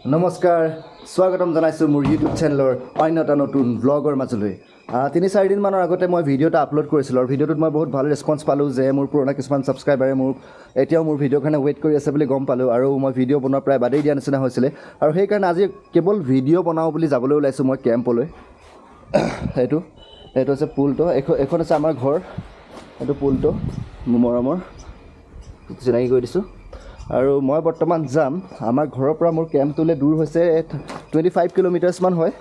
নমস্কাৰ স্বাগতম জনাইছোঁ মোৰ ইউটিউব চেনেলৰ অন্য এটা নতুন ব্লগৰ মাজলৈ 3-4 দিনমানৰ আগতে মই ভিডিঅ' এটা আপলোড কৰিছিলোঁ আৰু ভিডিঅ'টোত মই বহুত ভাল ৰেছপন্স পালোঁ যে মোৰ পুৰণা কিছুমান ছাবস্ক্ৰাইবাৰে মোক এতিয়াও মোৰ ভিডিঅ'ৰ কাৰণে ৱেইট কৰি আছে বুলি গম পালোঁ আৰু মই ভিডিঅ' বনোৱা প্ৰায় বাদেই দিয়া নিচিনা হৈছিলে আৰু সেইকাৰণে আজি কেৱল ভিডিঅ' বনাওঁ বুলি যাবলৈ ওলাইছোঁ মই কেম্পলৈ এইটো হৈছে পুলটো এখন আছে আমাৰ ঘৰ এইটো পুলটো মৰমৰ চিনাকি কৰি দিছোঁ আৰু মই বৰ্তমান যাম আমাৰ ঘৰৰ পৰা মোৰ কেম্পটোলৈ দূৰ হৈছে 25 কিলোমিটাৰছমান হয়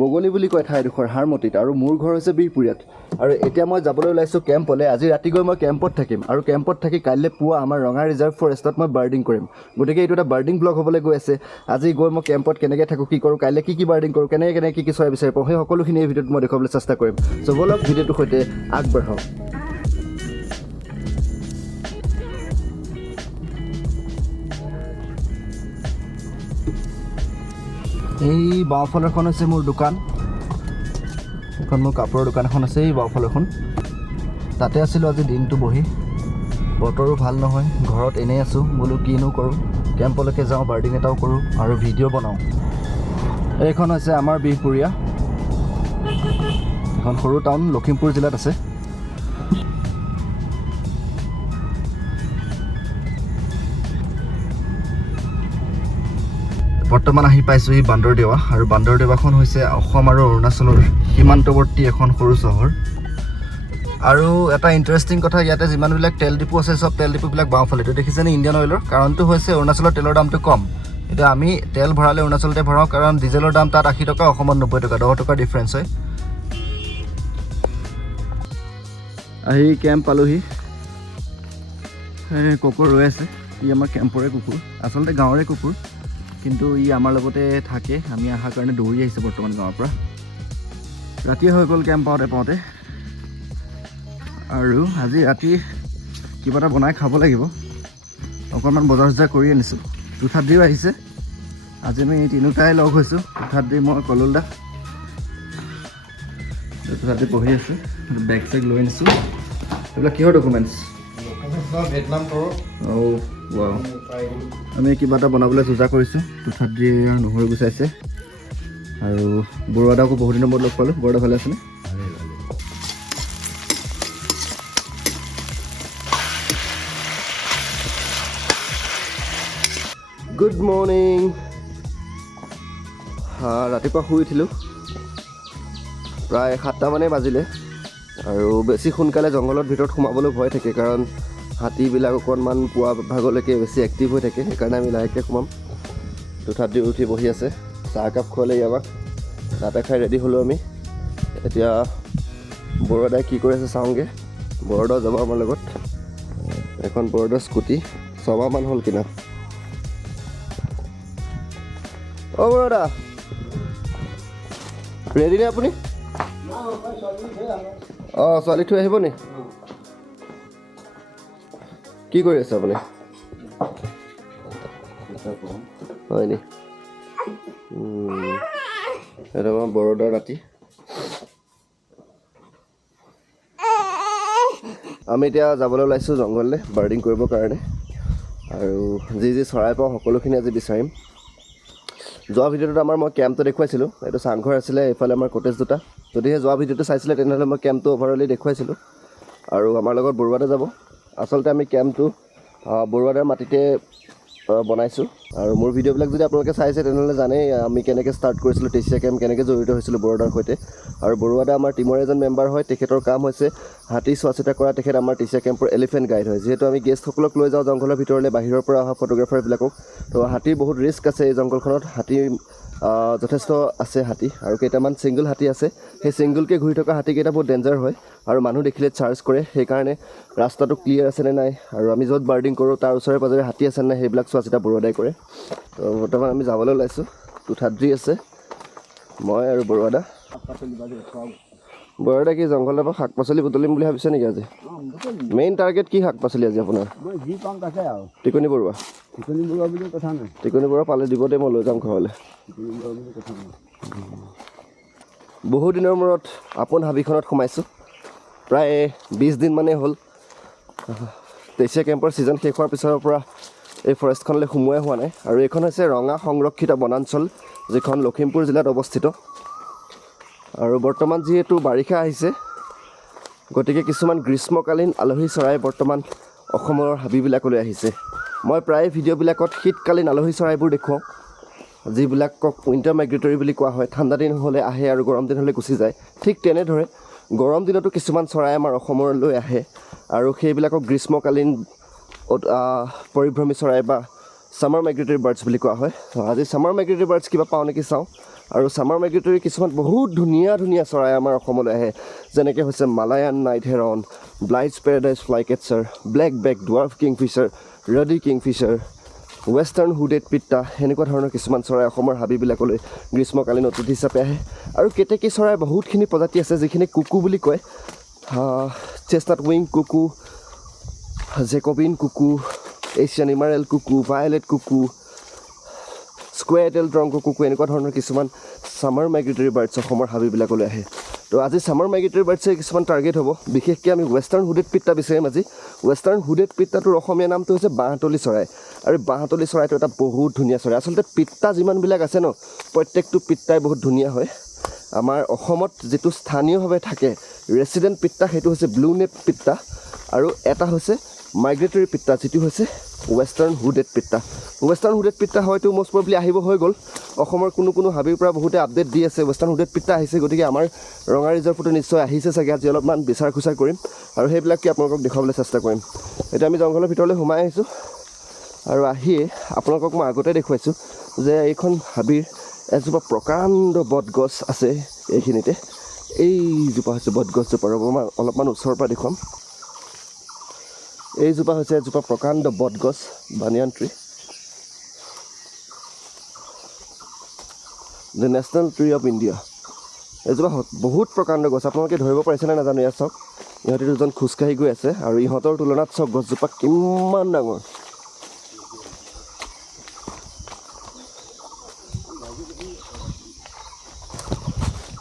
বগলী বুলি কয় ঠাইডোখৰ হাৰমতিত আৰু মোৰ ঘৰ হৈছে বিৰপুৰীয়াত আৰু এতিয়া মই যাবলৈ ওলাইছোঁ কেম্পলৈ আজি ৰাতি গৈ মই কেম্পত থাকিম আৰু কেম্পত থাকি কাইলৈ পুৱা আমাৰ ৰঙা ৰিজাৰ্ভ ফৰেষ্টত মই বাৰ্ডিং কৰিম গতিকে এইটো এটা বাৰ্ডিং ব্লগ হ'বলৈ গৈ আছে আজি গৈ মই কেম্পত কেনেকৈ থাকোঁ কি কৰোঁ কাইলৈ কি বাৰ্ডিং কৰোঁ কেনেকৈ কি চৰাই বিচাৰি পাওঁ সেই সকলোখিনি এই ভিডিঅ'ত মই দেখুৱাবলৈ চেষ্টা কৰিম চ' ব'লক ভিডিঅ'টোৰ সৈতে আগবাঢ়ক এই বাওঁফালৰখন হৈছে মোৰ দোকান এখন মোৰ কাপোৰৰ দোকান এখন আছে এই বাওঁফালৰখন তাতে আছিলোঁ আজি দিনটো বহি বতৰো ভাল নহয় ঘৰত এনেই আছোঁ বোলো কিনো কৰোঁ কেম্পলৈকে যাওঁ বাৰ্ডিং এটাও কৰোঁ আৰু ভিডিঅ' বনাওঁ এইখন হৈছে আমাৰ বিহপুৰীয়া এখন সৰু টাউন লখিমপুৰ জিলাত আছে বৰ্তমান আহি পাইছোঁ এই বান্দৰদেৱা আৰু বান্দৰদেৱাখন হৈছে অসম আৰু অৰুণাচলৰ সীমান্তৱৰ্তী এখন সৰু চহৰ আৰু এটা ইণ্টাৰেষ্টিং কথা ইয়াতে যিমানবিলাক তেল ডিপু আছে চব তেল ডিপুবিলাক বাওঁফালে এইটো দেখিছেনে ইণ্ডিয়ান অইলৰ কাৰণটো হৈছে অৰুণাচলৰ তেলৰ দামটো কম এতিয়া আমি তেল ভৰালে অৰুণাচলতে ভৰাওঁ কাৰণ ডিজেলৰ দাম তাত 80 টকা অসমত 90 টকা 10 টকাৰ ডিফাৰেঞ্চ হয় আহি কেম্প পালোহি কুকুৰ ৰৈ আছে ই আমাৰ কেম্পৰে কুকুৰ আচলতে গাঁৱৰে কুকুৰ কিন্তু ই আমাৰ লগতে থাকে আমি অহাৰ কাৰণে দৌৰি আহিছোঁ বৰ্তমান গাঁৱৰ পৰা ৰাতিয়ে হৈ গ'ল কেম্প পাওঁতে আৰু আজি ৰাতি কিবা এটা বনাই খাব লাগিব অকণমান বজাৰ চজাৰ কৰি আনিছোঁ তুষাৰদিও আহিছে আজি আমি তিনিওটাই লগ হৈছোঁ তুষাৰদি মই কলল দা তুষাৰদি পঢ়ি আছে বেগ চেগ লৈ আনিছোঁ এইবিলাক কিহৰ ডকুমেণ্টছ ভিয়েটনাম আমি কিবা এটা বনাবলৈ যোজা কৰিছোঁ তুষাৰদি নহৰু গুচাইছে আৰু বৰুৱাদাকো বহুত দিনৰ মূৰত লগ পালোঁ বৰুৱাদা ভালে আছেনে গুড মৰ্ণিং ৰাতিপুৱা শুই উঠিলোঁ প্ৰায় 7টা মানেই বাজিলে আৰু বেছি সোনকালে জংঘলৰ ভিতৰত সোমাবলৈ ভয় থাকে কাৰণ হাতীবিলাক অকণমান পুৱা ভাগলৈকে বেছি এক্টিভ হৈ থাকে সেইকাৰণে আমি লাহেকৈ সোমাম তুষাৰদি উঠি বহি আছে চাহ একাপ খোৱালে আমাক তাতে খাই ৰেডি হ'লোঁ আমি এতিয়া বৰুৱাদাই কি কৰি আছে চাওঁগৈ বৰুৱাদাও যাব আমাৰ লগত এখন বৰুৱাদাৰ স্কুটি 6 মাহমান হ'ল কিনা অ' বৰুৱাদা ৰেডি নে আপুনি অঁ ছোৱালী থৈ আহিব নি কি কৰি আছে আপুনি হয় নি এইটো আমাৰ বৰোদাৰ ৰাতি আমি এতিয়া যাবলৈ ওলাইছোঁ জংঘললৈ বাৰ্ডিং কৰিবৰ কাৰণে আৰু যি চৰাই পাওঁ সকলোখিনি আজি বিচাৰিম যোৱা ভিডিঅ'টোত আমাৰ মই কেম্পটো দেখুৱাইছিলোঁ এইটো চাংঘৰ আছিলে এইফালে আমাৰ কটেজ দুটা যদিহে যোৱা ভিডিঅ'টো চাইছিলে তেনেহ'লে মই কেম্পটো অভাৰঅলি দেখুৱাইছিলোঁ আৰু আমাৰ লগত বৰুৱাদা যাব আচলতে আমি কেম্পটো বৰুৱাদাৰ মাটিতে বনাইছোঁ আৰু মোৰ ভিডিঅ'বিলাক যদি আপোনালোকে চাইছে তেনেহ'লে জানেই আমি কেনেকৈ ষ্টাৰ্ট কৰিছিলোঁ তেজীয়া কেম্প কেনেকৈ জড়িত হৈছিলোঁ বৰুৱাদাৰ সৈতে আৰু বৰুৱাদা আমাৰ টীমৰ এজন মেম্বাৰ হয় তেখেতৰ কাম হৈছে হাতী চোৱা চিতা কৰা তেখেত আমাৰ তেজীয়া কেম্পৰ এলিফেণ্ট গাইড হয় যিহেতু আমি গেষ্টসকলক লৈ যাওঁ জংঘলৰ ভিতৰলৈ বাহিৰৰ পৰা অহা ফটোগ্ৰাফাৰবিলাকক তো হাতীৰ বহুত ৰিস্ক আছে এই জংঘলখনত হাতী যথেষ্ট আছে হাতী আৰু কেইটামান ছিংগল হাতী আছে সেই ছিংগলকৈ ঘূৰি থকা হাতীকেইটা বহুত ডেঞ্জাৰ হয় আৰু মানুহ দেখিলে চাৰ্জ কৰে সেইকাৰণে ৰাস্তাটো ক্লিয়াৰ আছেনে নাই আৰু আমি য'ত বাৰ্ডিং কৰোঁ তাৰ ওচৰে পাজৰে হাতী আছে নাই সেইবিলাক চোৱা চিতা বৰুৱাদাই কৰে তো বৰ্তমান আমি যাবলৈ ওলাইছোঁ তুষাৰদি আছে মই আৰু বৰুৱাদা বৰুৱাদা কি জংঘলৰ পৰা শাক পাচলি বুটলিম বুলি ভাবিছে নেকি আজি মেইন টাৰ্গেট কি শাক পাচলি আজি আপোনাৰ টিকনি বৰুৱা টিকনি বৰুৱা পালে দিব দে মই লৈ যাম ঘৰলৈ বহু দিনৰ মূৰত আপোন হাবিখনত সোমাইছোঁ প্ৰায় 20 দিন মানেই হ'ল তেজীয়া কেম্পৰ ছিজন শেষ হোৱাৰ পিছৰ পৰা এই ফৰেষ্টখনলৈ সোমোৱাই হোৱা নাই। আৰু এইখন হৈছে ৰঙা সংৰক্ষিত বনাঞ্চল, যিখন লখিমপুৰ জিলাত অৱস্থিত। আৰু বৰ্তমান যিহেতু বাৰিষা আহিছে, গতিকে কিছুমান গ্ৰীষ্মকালীন আলহী চৰাই বৰ্তমান অসমৰ হাবিবিলাকলৈ আহিছে। মই প্ৰায় ভিডিঅ'বিলাকত শীতকালীন আলহী চৰাইবোৰ দেখুৱাওঁ, যিবিলাকক উইণ্টাৰ মাইগ্ৰেটৰী বুলি কোৱা হয়। ঠাণ্ডা দিন হ'লে আহে আৰু গৰম দিন হ'লে গুচি যায়। ঠিক তেনেদৰে গৰম দিনতো কিছুমান চৰাই আমাৰ অসমলৈ আহে, আৰু সেইবিলাকক গ্ৰীষ্মকালীন পৰিভ্ৰমী চৰাই বা ছামাৰ মাইগ্ৰেটৰী বাৰ্ডছ বুলি কোৱা হয়। আজি ছামাৰ মাইগ্ৰেটৰী বাৰ্ডছ কিবা পাওঁ নেকি চাওঁ। আৰু ছামাৰ মাইগ্ৰেটৰী কিছুমান বহুত ধুনীয়া ধুনীয়া চৰাই আমাৰ অসমলৈ আহে, যেনেকৈ হৈছে Malayan night heron, Blyth's paradise flycatcher, black back dwarf kingfisher, ruddy kingfisher, western hooded pitta, এনেকুৱা ধৰণৰ কিছুমান চৰাই অসমৰ হাবিবিলাকলৈ গ্ৰীষ্মকালীন অতিথি হিচাপে আহে। আৰু কেতেকী চৰাই বহুতখিনি প্ৰজাতি আছে, যিখিনি কুকু বুলি কয়। চেষ্টনাট উইং কুকু, জেকবিন কুকু, এছিয়ান ইমাৰেল কুকু, ভায়লেট কুকু, স্কুৱেৰ টেইল ট্ৰংক কুকু, এনেকুৱা ধৰণৰ কিছুমান ছামাৰ মাইগ্ৰেটৰী বাৰ্ডছ অসমৰ হাবিবিলাকলৈ আহে। তো আজি ছামাৰ মাইগ্ৰেটৰী বাৰ্ডছে কিছুমান টাৰ্গেট হ'ব। বিশেষকৈ আমি ৱেষ্টাৰ্ণ হুডেড পিত্তা বিচাৰিম আজি। ৱেষ্টাৰ্ণ হুডেড পিত্তাটোৰ অসমীয়া নামটো হৈছে বাঁহতলী চৰাই। আৰু বাঁহতলী চৰাইটো এটা বহুত ধুনীয়া চৰাই। আচলতে পিত্তা যিমানবিলাক আছে ন, প্ৰত্যেকটো পিত্তাই বহুত ধুনীয়া হয়। আমাৰ অসমত যিটো স্থানীয়ভাৱে থাকে ৰেচিডেণ্ট পিত্তা, সেইটো হৈছে ব্লু নেপ পিত্তা, আৰু এটা হৈছে মাইগ্ৰেটৰী পিত্তা, যিটো হৈছে ৱেষ্টাৰ্ণ হুডেড পিত্তা। ৱেষ্টাৰ্ণ হুডেড পিত্তা হয়তো মষ্ট প্ৰবলি আহিব হৈ গ'ল। অসমৰ কোনো হাবিৰ পৰা বহুতে আপডেট দি আছে ৱেষ্টাৰ্ণ হুডেড পিত্তা আহিছে, গতিকে আমাৰ ৰঙা ৰিজৰ্ভতো নিশ্চয় আহিছে চাগে। আজি অলপমান বিচাৰ খোচাৰ কৰিম আৰু সেইবিলাকে আপোনালোকক দেখুৱাবলৈ চেষ্টা কৰিম। এতিয়া আমি জংঘলৰ ভিতৰলৈ সোমাই আহিছোঁ, আৰু আহিয়ে আপোনালোকক মই আগতে দেখুৱাইছোঁ যে এইখন হাবিৰ এজোপা প্ৰকাণ্ড বটগছ আছে এইখিনিতে। এইজোপা হৈছে বটগছজোপা। ৰ'ব মই অলপমান ওচৰৰ পৰা দেখুৱাম। এইজোপা হৈছে এজোপা প্ৰকাণ্ড বটগছ, banyan tree, the national tree of India. এজোপা বহুত প্ৰকাণ্ড গছ। আপোনালোকে ধৰিব পাৰিছেনে নাজানো। ইয়াত চাওক, ইহঁতে দুজন খোজকাঢ়ি গৈ আছে, আৰু ইহঁতৰ তুলনাত চাওক গছজোপা কিমান ডাঙৰ।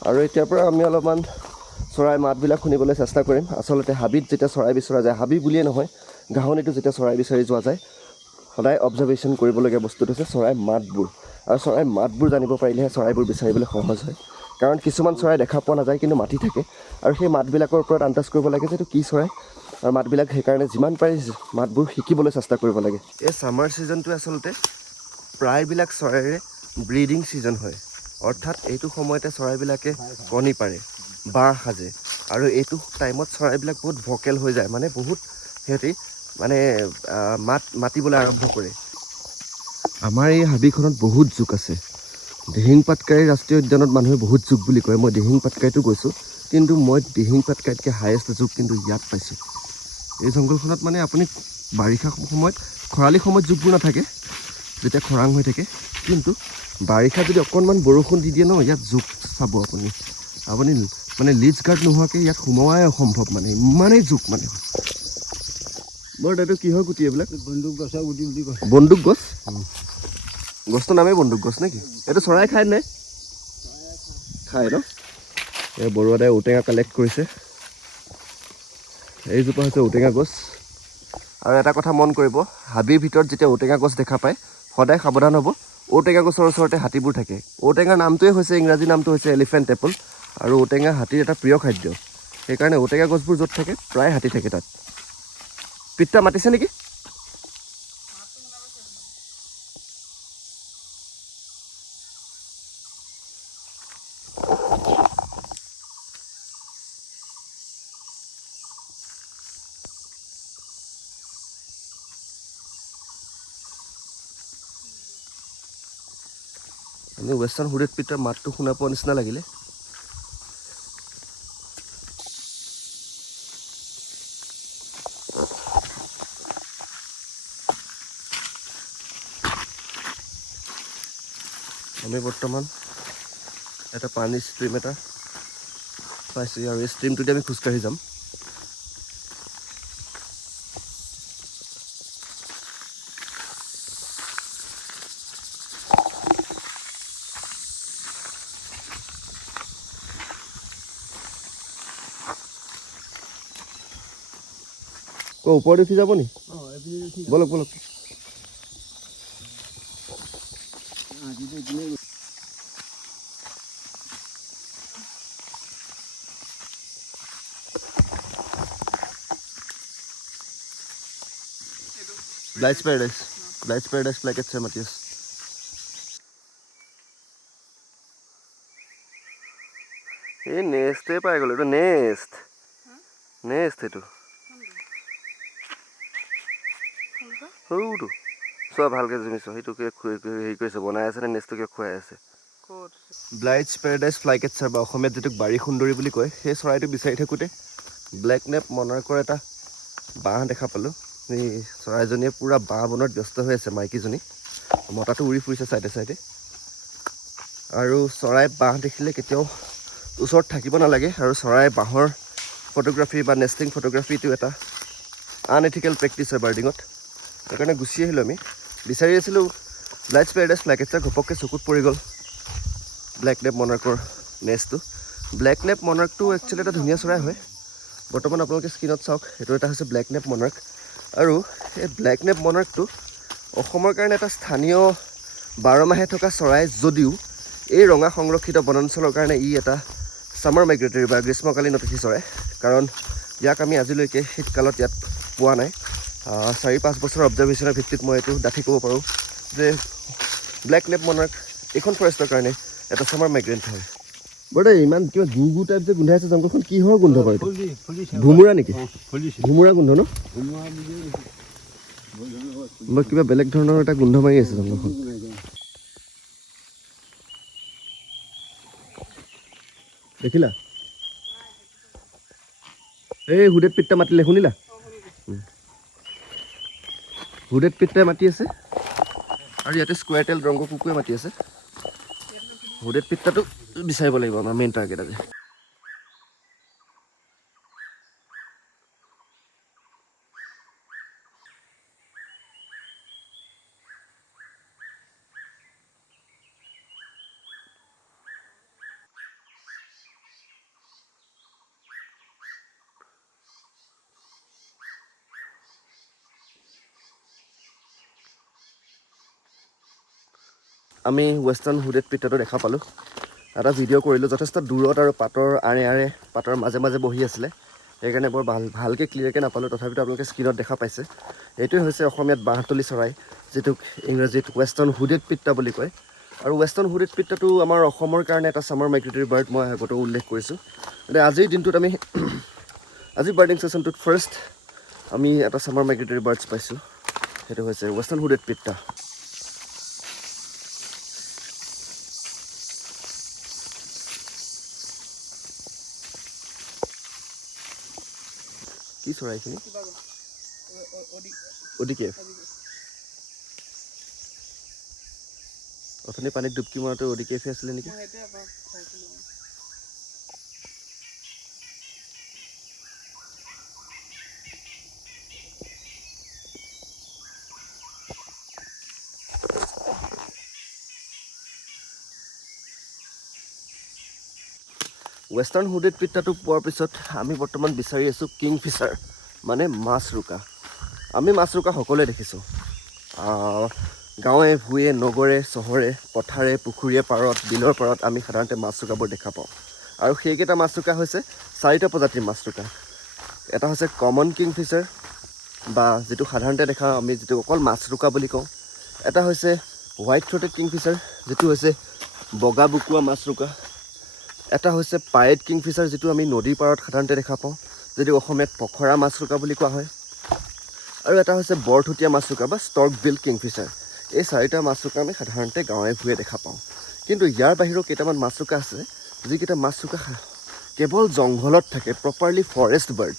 আৰু এতিয়াৰ পৰা আমি অলপমান চৰাই মাতবিলাক শুনিবলৈ চেষ্টা কৰিম। আচলতে হাবিত যেতিয়া চৰাই বিচৰা যায়, হাবি বুলিয়ে নহয়, ঘাঁহনিটো যেতিয়া চৰাই বিচাৰি যোৱা যায়, সদায় অবজাৰ্ভেশ্যন কৰিবলগীয়া বস্তুটো হৈছে চৰাই মাতবোৰ। আৰু চৰাই মাতবোৰ জানিব পাৰিলেহে চৰাইবোৰ বিচাৰিবলৈ সহজ হয়। কাৰণ কিছুমান চৰাই দেখা পোৱা নাযায়, কিন্তু মাতি থাকে, আৰু সেই মাতবিলাকৰ ওপৰত আন্দাজ কৰিব লাগে যে এইটো কি চৰাই। আৰু মাতবিলাক সেইকাৰণে যিমান পাৰি মাতবোৰ শিকিবলৈ চেষ্টা কৰিব লাগে। এই ছামাৰ ছিজনটোৱে আচলতে প্ৰায়বিলাক চৰাইৰে ব্ৰিডিং ছিজন হয়। অৰ্থাৎ এইটো সময়তে চৰাইবিলাকে কণী পাৰে, বাঁহ সাজে, আৰু এইটো টাইমত চৰাইবিলাক বহুত ভকেল হৈ যায়, মানে বহুত সিহঁতি মানে মাতিবলৈ আৰম্ভ কৰে। আমাৰ এই হাবিখনত বহুত জোক আছে। দিহিং পাটকাই ৰাষ্ট্ৰীয় উদ্যানত মানুহে বহুত জোক বুলি কয়। মই দিহিং পাটকাইতো গৈছোঁ, কিন্তু মই দিহিং পাটকাইতকৈ হায়েষ্ট জোক কিন্তু ইয়াত পাইছোঁ। এই জংঘলখনত মানে আপুনি বাৰিষা সময়ত, খৰালি সময়ত জোকবোৰ নাথাকে, যেতিয়া খৰাং হৈ থাকে, কিন্তু বাৰিষা যদি অকণমান বৰষুণ দি দিয়ে ন, ইয়াত জোক চাব আপুনি মানে লিডছ গাৰ্ড নোহোৱাকৈ ইয়াত সোমোৱাই অসম্ভৱ, মানে ইমানেই জোক মানে। বৰ এইটো কিহৰ গুটি এইবিলাক? বন্দুক গছৰ গুটি বুলি কয়। বন্দুক গছ? গছটোৰ নামেই বন্দুক গছ নেকি? এইটো চৰাই খায় নাই? খায় ন? এই বৰুৱাদাই ঔটেঙা কালেক্ট কৰিছে। এইজোপা হৈছে ঔটেঙা গছ। আৰু এটা কথা মন কৰিব, হাবিৰ ভিতৰত যেতিয়া ঔটেঙা গছ দেখা পায়, সদায় সাৱধান হ'ব। ঔটেঙা গছৰ ওচৰতে হাতীবোৰ থাকে। ঔটেঙাৰ নামটোৱে হৈছে, ইংৰাজী নামটো হৈছে এলিফেণ্ট এপল, আৰু ঔটেঙা হাতীৰ এটা প্ৰিয় খাদ্য। সেইকাৰণে ঔটেঙা গছবোৰ য'ত থাকে প্ৰায় হাতী থাকে তাত। পিত্তা মাতিছে নেকি? আমি ৱেষ্টাৰ্ণ হুডেড পিত্তাৰ মাতটো শুনা পোৱা নিচিনা লাগিলে। আমি বৰ্তমান এটা পানীৰ ষ্ট্ৰীম এটা পাইছোঁ, আৰু এই ষ্ট্ৰীমটোতে আমি খোজকাঢ়ি যাম। ওপৰত উঠি যাব নি? বলক বলক। ব্লাইটছ পেৰাডাইজ ফ্লাইকেটছাৰ মাতি আছে। এই নেক্সটেই পাই গ'লো, এইটো নেক্সট এইটো সৰুটো চোৱা ভালকৈ জুমিছোঁ, সেইটো কিয় হেৰি কৰিছে বনাই আছে নে নেক্সটটো কিয় খুৱাই আছে। ব্লাইটছ পেৰাডাইজ ফ্লাইকেটছাৰ বা অসমীয়াত যিটোক বাৰী সুন্দৰী বুলি কয়, সেই চৰাইটো বিচাৰি থাকোঁতে ব্লেক নেপ মনাৰ্কৰ এটা বাঁহ দেখা পালোঁ। এই চৰাইজনীয়ে পূৰা বাঁহ বনোৱাত ব্যস্ত হৈ আছে, মাইকীজনী মতাটো উৰি ফুৰিছে চাইডে চাইডে। আৰু চৰাই বাঁহ দেখিলে কেতিয়াও ওচৰত থাকিব নালাগে, আৰু চৰাই বাঁহৰ ফটোগ্ৰাফী বা নেষ্টিং ফটোগ্ৰাফীটো এটা আনএথিকেল প্ৰেক্টিচ হয় বাৰ্ডিঙত। সেইকাৰণে গুচি আহিলোঁ। আমি বিচাৰি আছিলোঁ ব্লাইটছ পেৰাডাইজ ফ্লাইকেটছাৰ, ঘপককৈ চকুত পৰি গ'ল ব্লেক নেপ মনাৰ্কৰ নেষ্টটো। ব্লেক নেপ মনাৰ্কটো একচুৱেলি এটা ধুনীয়া চৰাই হয়। বৰ্তমান আপোনালোকে স্ক্ৰীণত চাওক, এইটো এটা হৈছে ব্লেক নেপ মনাৰ্ক। আৰু এই ব্লেক নেপ মনাৰ্কটো অসমৰ কাৰণে এটা স্থানীয় 12 মাহে থকা চৰাই যদিও এই ৰঙা সংৰক্ষিত বনাঞ্চলৰ কাৰণে ই এটা ছামাৰ মাইগ্ৰেটৰী বা গ্ৰীষ্মকালীন অতিথি চৰাই। কাৰণ ইয়াক আমি আজিলৈকে শীতকালত ইয়াত পোৱা নাই। 4-5 বছৰৰ অবজাৰ্ভেশ্যনৰ ভিত্তিত মই এইটো ডাঠি ক'ব পাৰোঁ যে ব্লেক নেপ মনাৰ্ক এইখন ফৰেষ্টৰ কাৰণে এটা ছামাৰ মাইগ্ৰেণ্ট হয়। বৰদা ইমান কিবা গু টাইপ যে গোন্ধাই আছে জংঘলখন, কিহৰ গোন্ধ বাৰু? ভোমোৰা নেকি? ভোমোৰা গোন্ধ ন? মই কিবা বেলেগ ধৰণৰ এটা গোন্ধ মাৰি আছে জংঘলখন। দেখিলা? এই হুদেত পিত্তা মাতিলে, শুনিলা? হুদেত পিত্তাই মাতি আছে, আৰু ইয়াতে স্কুৱেৰ টেইল ৰংগ কুকুৰে মাতি আছে। হুদেত পিত্তাটো বিচাৰিব লাগিব আমাৰ মেইন টাৰ্গেট আজি। আমি ৱেষ্টাৰ্ণ হুডেড পিত্তাটো দেখা পালোঁ। এটা ভিডিঅ' কৰিলোঁ, যথেষ্ট দূৰত আৰু পাতৰ আঁৰে পাতৰ মাজে মাজে বহি আছিলে, সেইকাৰণে বৰ ভালকৈ ক্লিয়াৰকৈ নাপালোঁ। তথাপিতো আপোনালোকে স্ক্ৰীণত দেখা পাইছে। এইটোৱে হৈছে অসমীয়াত বাঁহতলী চৰাই, যিটোক ইংৰাজীত ৱেষ্টাৰ্ণ হুডেড পিত্তা বুলি কয়। আৰু ৱেষ্টাৰ্ণ হুডেড পিত্তাটো আমাৰ অসমৰ কাৰণে এটা ছামাৰ মাইগ্ৰেটৰী বাৰ্ড, মই আগতেও উল্লেখ কৰিছোঁ। গতিকে আজিৰ দিনটোত আমি আজিৰ বাৰ্ডিং ছেশ্যনটোত ফাৰ্ষ্ট আমি এটা ছামাৰ মাইগ্ৰেটৰী বাৰ্ডছ পাইছোঁ, সেইটো হৈছে ৱেষ্টাৰ্ণ হুডেড পিত্তা। কি চৰাইখিনি? অডিকেফ। অথনি পানীত ডুবকি মৰাটো অডিকেফে আছিলে নেকি? ৱেষ্টাৰ্ণ হুডেড পিত্তাটো পোৱাৰ পিছত আমি বৰ্তমান বিচাৰি আছোঁ কিংফিচাৰ, মানে মাছৰোকা। আমি মাছৰোকা সকলোৱে দেখিছোঁ, গাঁৱে ভূঞে নগৰে চহৰে পথাৰে পুখুৰীয়ে পাৰত বিলৰ পাৰত আমি সাধাৰণতে মাছৰোকাবোৰ দেখা পাওঁ। আৰু সেইকেইটা মাছৰোকা হৈছে 4টা প্ৰজাতিৰ মাছৰোকা। এটা হৈছে কমন কিংফিচাৰ, বা যিটো সাধাৰণতে দেখা আমি যিটো অকল মাছৰোকা বুলি কওঁ। এটা হৈছে হোৱাইট থ্ৰ'টেড কিংফিচাৰ, যিটো হৈছে বগা বুকুৱা মাছৰোকা। এটা হৈছে পাইড কিংফিচাৰ, যিটো আমি নদীৰ পাৰত সাধাৰণতে দেখা পাওঁ, যিটো অসমীয়াত পখৰা মাছৰোকা বুলি কোৱা হয়। আৰু এটা হৈছে বৰঠুটীয়া মাছৰোকা বা ষ্টৰ্ক বিল কিংফিচাৰ। এই 4টা মাছৰোকা আমি সাধাৰণতে গাঁৱে ভূঞে দেখা পাওঁ। কিন্তু ইয়াৰ বাহিৰেও কেইটামান মাছৰোকা আছে, যিকেইটা মাছৰোকা কেৱল জংঘলত থাকে, প্ৰপাৰলি ফৰেষ্ট বাৰ্ড।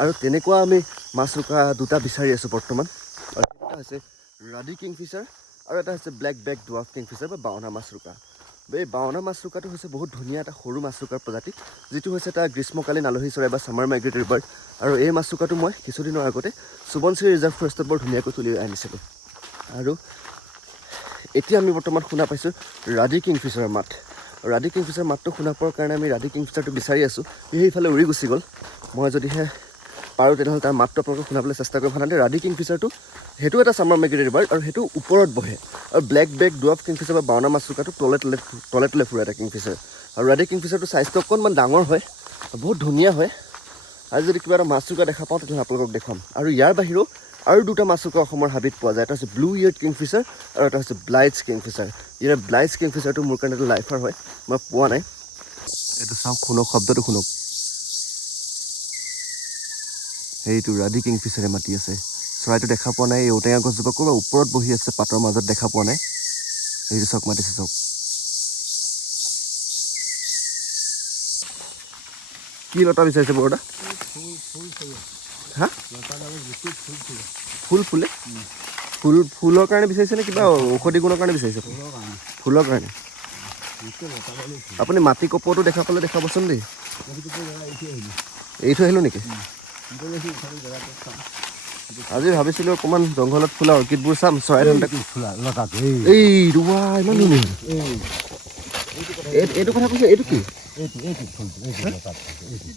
আৰু তেনেকুৱা আমি মাছৰোকা 2টা বিচাৰি আছোঁ বৰ্তমান। আৰু এটা হৈছে ৰাডি কিংফিচাৰ, আৰু এটা হৈছে ব্লেক বেক ডুৱাৰ্ফ কিংফিচাৰ বা বাওনা মাছৰোকা। এই বাওনা মাছৰোকাটো হৈছে বহুত ধুনীয়া এটা সৰু মাছৰোকাৰ প্ৰজাতি, যিটো হৈছে এটা গ্ৰীষ্মকালীন আলহী চৰাই বা ছামাৰ মাইগ্ৰেটৰী বাৰ্ড। আৰু এই মাছৰোকাটো মই কিছুদিনৰ আগতে সোৱণশিৰি ৰিজাৰ্ভ ফৰেষ্টত বৰ ধুনীয়াকৈ তুলি আনিছিলোঁ। আৰু এতিয়া আমি বৰ্তমান শুনা পাইছোঁ ৰাডি কিংফিচাৰৰ মাত। ৰাডি কিংফিচাৰৰ মাতটো শুনা পোৱাৰ কাৰণে আমি ৰাডি কিংফিচাৰটো বিচাৰি আছোঁ। সেইফালে উৰি গুচি গ'ল। মই যদিহে পাৰোঁ তেনেহ'লে তাৰ মাতটো আপোনালোকক শুনাবলৈ চেষ্টা কৰিম। সাধাৰণতে ৰাডি কিংফিচাৰটো সেইটো এটা ছামাৰ মাইগ্ৰেটৰী বাৰ্ড আৰু সেইটো ওপৰত বহে আৰু ব্লেক বেক ডুৱাৰ্ফ কিংফিচাৰ বা বাওনা মাছুকাটো তলে ফুৰে এটা কিংফিচাৰ আৰু ৰাডি কিংফিচাৰটো চাইজটো অকণমান ডাঙৰ হয় বহুত ধুনীয়া হয়। আজি যদি কিবা এটা মাছুকা দেখা পাওঁ তেতিয়াহ'লে আপোনালোকক দেখুৱাম। আৰু ইয়াৰ বাহিৰেও আৰু দুটা মাছুকা অসমৰ হাবিত পোৱা যায়। এটা হৈছে ব্লু ইয়েৰ্ড কিংফিচাৰ আৰু এটা হৈছে ব্লাইটছ কিংফিচাৰ। ইয়াৰ ব্লাইটছ কিংফিচাৰটো মোৰ কাৰণে লাইফাৰ হয়, মই পোৱা নাই। এইটো চাওক, শুনক শব্দটো শুনক, সেইটো ৰাডি কিংফিচাৰে মাতি আছে। চৰাইটো দেখা পোৱা নাই, এই ঔটেঙা গছজোপা ক'ৰবাত ওপৰত বহি আছে, পাতৰ মাজত দেখা পোৱা নাই। সেইটো চাওক, মাতিছে চাওক। কি লতা বিচাৰিছে বৰদা? হা, ফুল ফুলে? ফুলৰ কাৰণে বিচাৰিছে নে কিবা ঔষধি গুণৰ কাৰণে বিচাৰিছে? ফুলৰ কাৰণে। আপুনি মাটি কপৌটো দেখা পালে দেখাবচোন দেই। এৰি থৈ আহিলোঁ নেকি? আজি ভাবিছিলোঁ অকণমান জংঘলত ফুলা অৰ্কিডবোৰ চাম, চৰাই এইটো ইমান ধুনীয়া। এইটো কথা কৈছে, এইটো কি?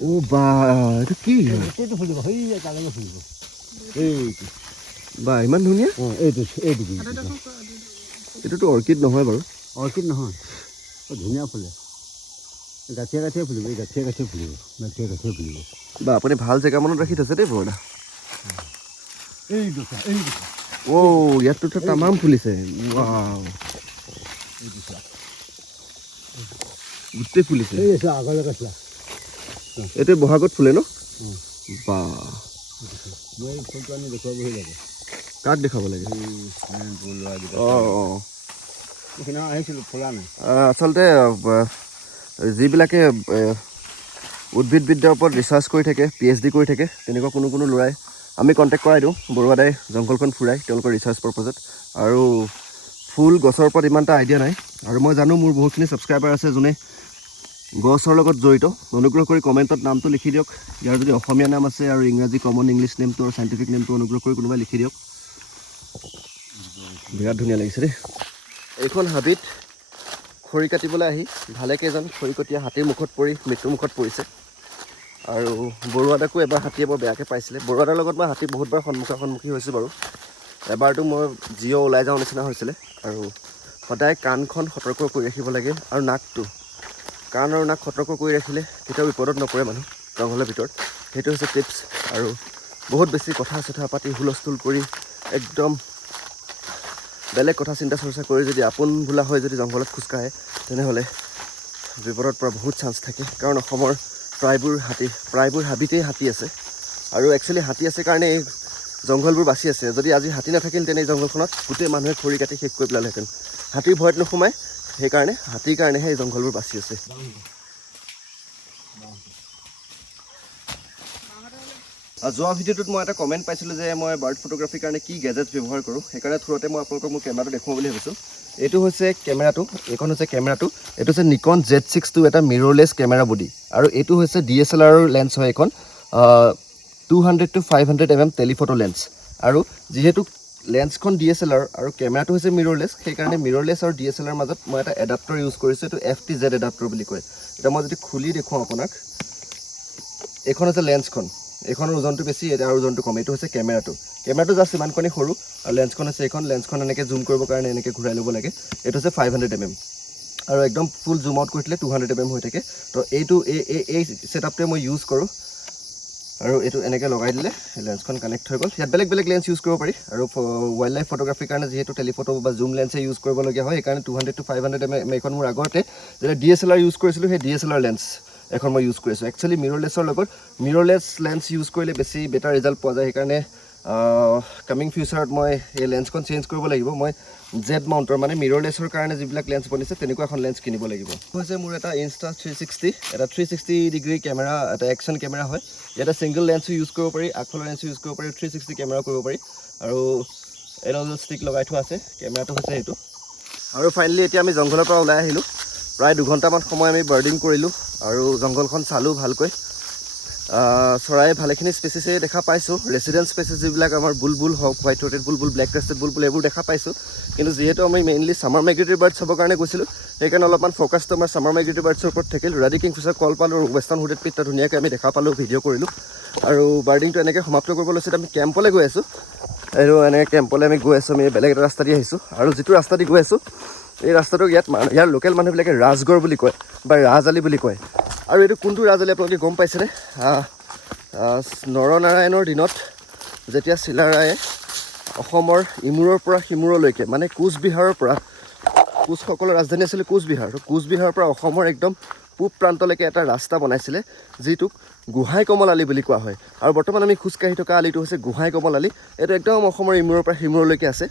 অ' বা, এইটো কি বা, ইমান ধুনীয়া। এইটোতো অৰ্কিড নহয় বাৰু? অৰ্কিড নহয়, ধুনীয়া ফুলে, গাঠিয়ে গাঠিয়ে ফুলিব, ফুলিব। বা, আপুনি ভাল জেগা মনত ৰাখি থৈছে দেই বৰদা। অ', ইয়াততো তামাম ফুলিছে। ৱাও, গোটেই ফুলিছে। এইটো বহাগত ফুলে ন? বা, ফুলটো আনি দেখুৱাবহি লাগে। কাক দেখাব লাগে? অঁ, আহিছিলোঁ, ফুলা নাই। আচলতে যিবিলাকে উদ্ভিদবিদ্যাৰ ওপৰত ৰিচাৰ্চ কৰি থাকে, PhD কৰি থাকে, তেনেকুৱা কোনো ল'ৰাই আমি কণ্টেক্ট কৰাই দিওঁ। বৰুৱাদাই জংঘলখন ফুৰাই তেওঁলোকৰ ৰিচাৰ্চ পাৰপজত। আৰু ফুল গছৰ ওপৰত ইমান এটা আইডিয়া নাই। আৰু মই জানো মোৰ বহুতখিনি ছাবস্ক্ৰাইবাৰ আছে যোনে গছৰ লগত জড়িত। অনুগ্ৰহ কৰি কমেণ্টত নামটো লিখি দিয়ক। ইয়াৰ যদি অসমীয়া নাম আছে আৰু ইংৰাজী কমন ইংলিছ নেমটো আৰু চাইণ্টিফিক নেমটো অনুগ্ৰহ কৰি কোনোবাই লিখি দিয়ক। বিৰাট ধুনীয়া লাগিছে দেই। এইখন হাবিত খৰি কাটিবলৈ আহি ভালেকেইজন খৰিকটীয়া হাতীৰ মুখত পৰি মৃত্যুমুখত পৰিছে। আৰু বৰুৱাদাকো এবাৰ হাতীয়ে বৰ বেয়াকৈ পাইছিলে। বৰুৱাদাৰ লগত মই হাতী বহুতবাৰ সন্মুখী হৈছোঁ বাৰু। এবাৰতো মই জিঅ' ওলাই যাওঁ নিচিনা হৈছিলে। আৰু সদায় কাণখন সতৰ্ক কৰি ৰাখিব লাগে আৰু নাকটো, কাণ আৰু নাক সতৰ্ক কৰি ৰাখিলে কেতিয়াও বিপদত নপৰে মানুহ জংঘলৰ ভিতৰত। সেইটো হৈছে টিপছ। আৰু বহুত বেছি কথা পাতি হুলস্থুল কৰি একদম বেলেগ কথা চিন্তা চৰ্চা কৰি যদি আপোন বোলা হৈ যদি জংঘলত খোজকাঢ়ে তেনেহ'লে বিপদত পৰা বহুত চান্স থাকে। কাৰণ অসমৰ প্ৰায়বোৰ হাবিতেই হাতী আছে। আৰু একচুৱেলি হাতী আছে কাৰণে এই জংঘলবোৰ বাচি আছে। যদি আজি হাতী নাথাকিল তেনে এই জংঘলখনত গোটেই মানুহে খৰি কাটি শেষ কৰি পেলালেহেঁতেন। হাতীৰ ভয়ত নোসোমায়, সেইকাৰণে হাতীৰ কাৰণেহে এই জংঘলবোৰ বাচি আছে। যোৱা ভিডিঅ'টোত মই এটা কমেণ্ট পাইছিলোঁ যে মই বাৰ্ড ফটোগ্ৰাফীৰ কাৰণে কি গেজেটছ ব্যৱহাৰ কৰোঁ। সেইকাৰণে থ্ৰুতে মই আপোনালোকক মোৰ কেমেৰাটো দেখুৱাম বুলি ভাবিছোঁ। এইটো হৈছে কেমেৰাটো, এইখন হৈছে কেমেৰাটো। এইটো হৈছে নিকন Z6II, এটা মিৰৰলেছ কেমেৰা বডি। আৰু এইটো হৈছে DSLR লেন্স হয়। এইখন 200 to 500 mm টেলিফটো লেন্স। আৰু যিহেতু লেন্সখন DSLR আৰু কেমেৰাটো হৈছে মিৰৰলেছ, সেইকাৰণে মিৰৰলেছ আৰু DSLR মাজত মই এটা এডাপ্টাৰ ইউজ কৰিছোঁ। এইটো FTZ এডাপ্টাৰ বুলি কয়। এতিয়া মই যদি খুলি দেখুৱাওঁ আপোনাক, এইখন হৈছে লেন্সখন। এইখনৰ ওজনটো বেছি, আৰু ওজনটো কম। এইটো হৈছে কেমেৰাটো জাষ্ট ইমানকণি সৰু। আৰু লেন্সখন হৈছে এইখন। লেন্সখন এনেকৈ জুম কৰিবৰ কাৰণে এনেকৈ ঘূৰাই ল'ব লাগে। এইটো হৈছে 500 mm। আৰু একদম ফুল জুম আউট কৰি দিলে 200 mm হৈ থাকে। তো এইটো এই ছেটআপটোৱে মই ইউজ কৰোঁ। আৰু এইটো এনেকৈ লগাই দিলে লেন্সখন কানেক্ট হৈ গ'ল। ইয়াত বেলেগ লেন্স ইউজ কৰিব পাৰি। আৰু ৱাইল্ড লাইফ ফটোগ্ৰাফীৰ কাৰণে যিহেতু টেলিফটো বা জুম লেন্সে ইউজ কৰিবলগীয়া হয়, সেইকাৰণে 200 to 500 mm এইখন মোৰ আগতে যেতিয়া DSLR ইউজ কৰিছিলোঁ, সেই DSLR লেন্স এখন মই ইউজ কৰিছোঁ। একচুৱেলি মিৰৰলেছৰ লগত মিৰৰলেছ লেন্স ইউজ কৰিলে বেছি বেটাৰ ৰিজাল্ট পোৱা যায়। সেইকাৰণে কামিং ফিউচাৰত মই এই লেন্সখন চেঞ্জ কৰিব লাগিব। মই জেড মাউণ্টৰ মানে মিৰৰলেছৰ কাৰণে যিবিলাক লেন্স বনিছে তেনেকুৱা এখন লেন্স কিনিব লাগিব। হৈছে মোৰ এটা Insta360, এটা 360 ডিগ্ৰী কেমেৰা, এটা একশ্যন কেমেৰা হয়। ইয়াতে ছিংগল লেন্সো ইউজ কৰিব পাৰি, আগফালৰ লেন্সো ইউজ কৰিব পাৰি, 360 কেমেৰাও কৰিব পাৰি। আৰু এডাল ষ্টিক লগাই থোৱা আছে। কেমেৰাটো হৈছে এইটো। আৰু ফাইনেলি এতিয়া আমি জংঘলৰ পৰা ওলাই আহিলোঁ। প্ৰায় 2 ঘণ্টামান সময় আমি বাৰ্ডিং কৰিলোঁ আৰু জংঘলখন চালোঁ ভালকৈ। চৰাই ভালেখিনি স্পেচিছে দেখা পাইছোঁ ৰেচিডেঞ্চ স্পেচিছ যিবিলাক আমাৰ বুলবুল হওক হোৱাইট থ্ৰ'টেড বুলবুল ব্লেক ক্ৰেষ্টেড বুলবুল এইবোৰ দেখা পাইছোঁ কিন্তু যিহেতু আমি মেইনলি ছামাৰ মাইগ্ৰেটৰী বাৰ্ড চাবৰ কাৰণে গৈছিলোঁ সেইকাৰণে অলপমান ফ'কাছটো আমাৰ ছামাৰ মাইগ্ৰেটৰী বাৰ্ডছৰ ওপৰত থাকিল ৰাডি কিংফিছাৰ কল পালোঁ ৱেষ্টাৰ্ণ হুডেড পিটটা ধুনীয়াকৈ আমি দেখা পালোঁ ভিডিঅ' কৰিলোঁ আৰু বাৰ্ডিংটো এনেকৈ সমাপ্ত কৰিব লৈছোঁ আমি কেম্পলৈ গৈ আছোঁ আৰু এনেকৈ কেম্পলৈ আমি গৈ আছোঁ আমি বেলেগ এটা ৰাস্তা দি আহিছোঁ আৰু যিটো ৰাস্তা দি গৈ আছোঁ এই ৰাস্তাটোক ইয়াৰ লোকেল মানুহবিলাকে ৰাজগড় বুলি কয় বা ৰাজআলি বুলি কয় আৰু এইটো কোনটো ৰাজআলি আপোনালোকে গম পাইছেনে নৰনাৰায়ণৰ দিনত যেতিয়া চিলাৰায়ে অসমৰ ইমূৰৰ পৰা সিমূৰলৈকে মানে কোচবিহাৰৰ পৰা কোচসকলৰ ৰাজধানী আছিলে কোচবিহাৰ কোচবিহাৰৰ পৰা অসমৰ একদম পূব প্ৰান্তলৈকে এটা ৰাস্তা বনাইছিলে যিটোক গোহাঁই কমল আলি বুলি কোৱা হয় আৰু বৰ্তমান আমি খোজকাঢ়ি থকা আলিটো হৈছে গোহাঁই কমল আলি এইটো একদম অসমৰ ইমূৰৰ পৰা সিমূৰলৈকে আছে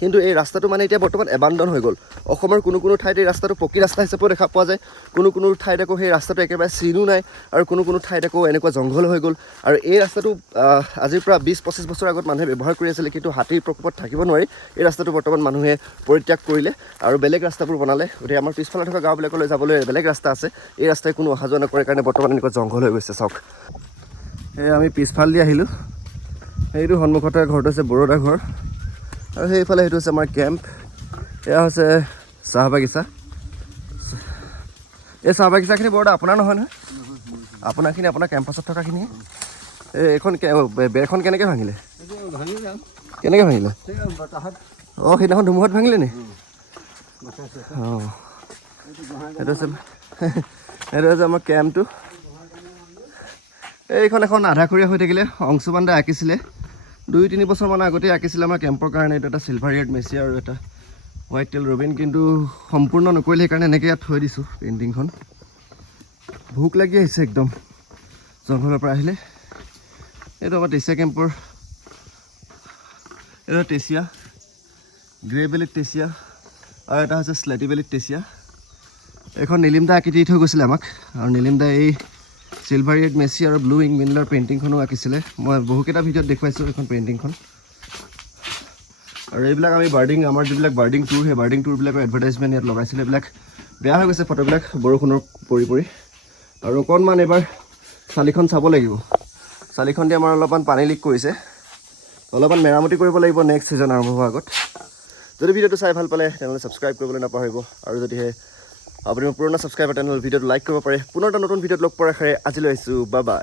কিন্তু এই ৰাস্তাটো মানে এতিয়া বৰ্তমান এবাণ্ডন হৈ গ'ল অসমৰ কোনো ঠাইত এই ৰাস্তাটো পকী ৰাস্তা হিচাপেও দেখা পোৱা যায় কোনো ঠাইত আকৌ সেই ৰাস্তাটো একেবাৰে চিনো নাই আৰু কোনো ঠাইত আকৌ এনেকুৱা জংঘল হৈ গ'ল আৰু এই ৰাস্তাটো আজিৰ পৰা 20-25 বছৰ আগত মানুহে ব্যৱহাৰ কৰি আছিলে কিন্তু হাতীৰ প্ৰকোপত থাকিব নোৱাৰি এই ৰাস্তাটো বৰ্তমান মানুহে পৰিত্যাগ কৰিলে আৰু বেলেগ ৰাস্তাবোৰ বনালে গতিকে আমাৰ পিছফালে থকা গাঁওবিলাকলৈ যাবলৈ বেলেগ ৰাস্তা আছে এই ৰাস্তাই কোনো অহা যোৱা নকৰে কাৰণে বৰ্তমান এনেকুৱা জংঘল হৈ গৈছে চাওক এই আমি পিছফাল দি আহিলোঁ সেইটো সন্মুখতে ঘৰটো হৈছে বৰোদা ঘৰ আৰু সেইফালে সেইটো হৈছে আমাৰ কেম্প এয়া হৈছে চাহ বাগিচা এই চাহ বাগিচাখিনি বৰোদা আপোনাৰ নহয় আপোনাৰখিনি আপোনাৰ কেম্পাছত থকাখিনি এইখন বেৰখন কেনেকৈ ভাঙিলে কেনেকৈ ভাঙিলে অঁ সেইদিনাখন ধুমুহাত ভাঙিলে নি অঁ সেইটো হৈছে আমাৰ কেম্পটো এইখন এখন আধাখৰীয়া হৈ থাকিলে অংশুমান দাই আঁকিছিলে 2-3 বছৰমান আগতেই আঁকিছিলে আমাৰ কেম্পৰ কাৰণে এইটো এটা চিলভাৰ ইয়েড মেচি আৰু এটা হোৱাইট টেল ৰবিন কিন্তু সম্পূৰ্ণ নকৰিলে সেইকাৰণে এনেকৈ ইয়াত থৈ দিছোঁ পেইণ্টিংখন ভোক লাগি আহিছে একদম জংঘলৰ পৰা আহিলে এইটো আমাৰ টেচিয়া কেম্পৰ এইটো টেচিয়া গ্ৰে বেলিত টেচিয়া আৰু এটা হৈছে স্লেটি বেলিত টেচিয়া এইখন নীলিম দা আঁকি দি থৈ গৈছিলে আমাক আৰু নীলিম দা এই চিলভাৰ ইয়েড মেচি আৰু ব্লু ইং মিনলৰ পেইণ্টিংখনো আঁকিছিলে মই বহুকেইটা ভিডিঅ'ত দেখুৱাইছোঁ এইখন পেইণ্টিংখন আৰু এইবিলাক আমি আমাৰ যিবিলাক বাৰ্ডিং টুৰ সেই বাৰ্ডিং টুৰবিলাকৰ এডভাৰটাইজমেণ্ট ইয়াত লগাইছিলে এইবিলাক বেয়া হৈ গৈছে ফটোবিলাক বৰষুণৰ পৰি আৰু অকণমান এইবাৰ চালিখন চাব লাগিব চালিখন দি আমাৰ অলপমান পানী লিক কৰিছে অলপমান মেৰামতি কৰিব লাগিব নেক্সট ছিজন আৰম্ভ হোৱাৰ আগত যদি ভিডিঅ'টো চাই ভাল পালে তেনেহ'লে ছাবস্ক্ৰাইব কৰিবলৈ নাপাহৰিব আৰু যদিহে আপুনি মোৰ পুৰণা ছাবস্ক্ৰাইবাৰ তেনেহ'লে ভিডিঅ'টো লাইক কৰিব পাৰে পুনৰ এটা নতুন ভিডিঅ'ত লগ পোৱাৰ আশাৰে আজিলৈ আহিছোঁ বাই বাই